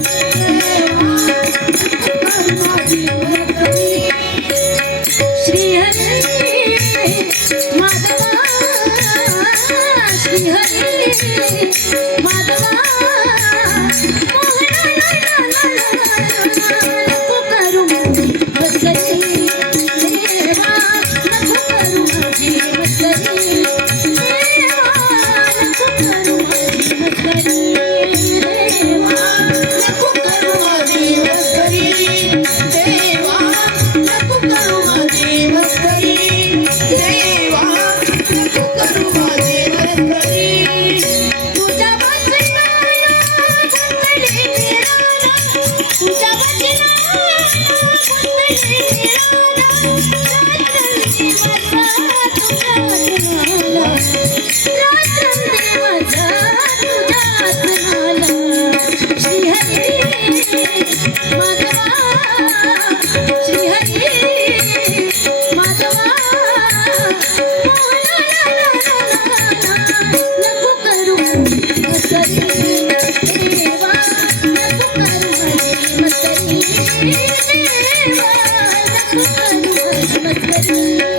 Thank you. Radha Yeah.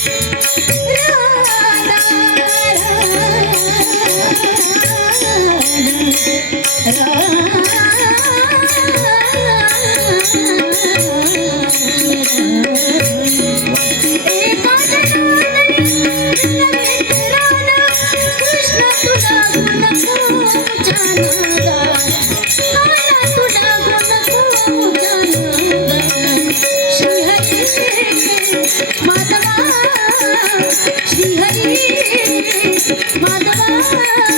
Thank you. Madhura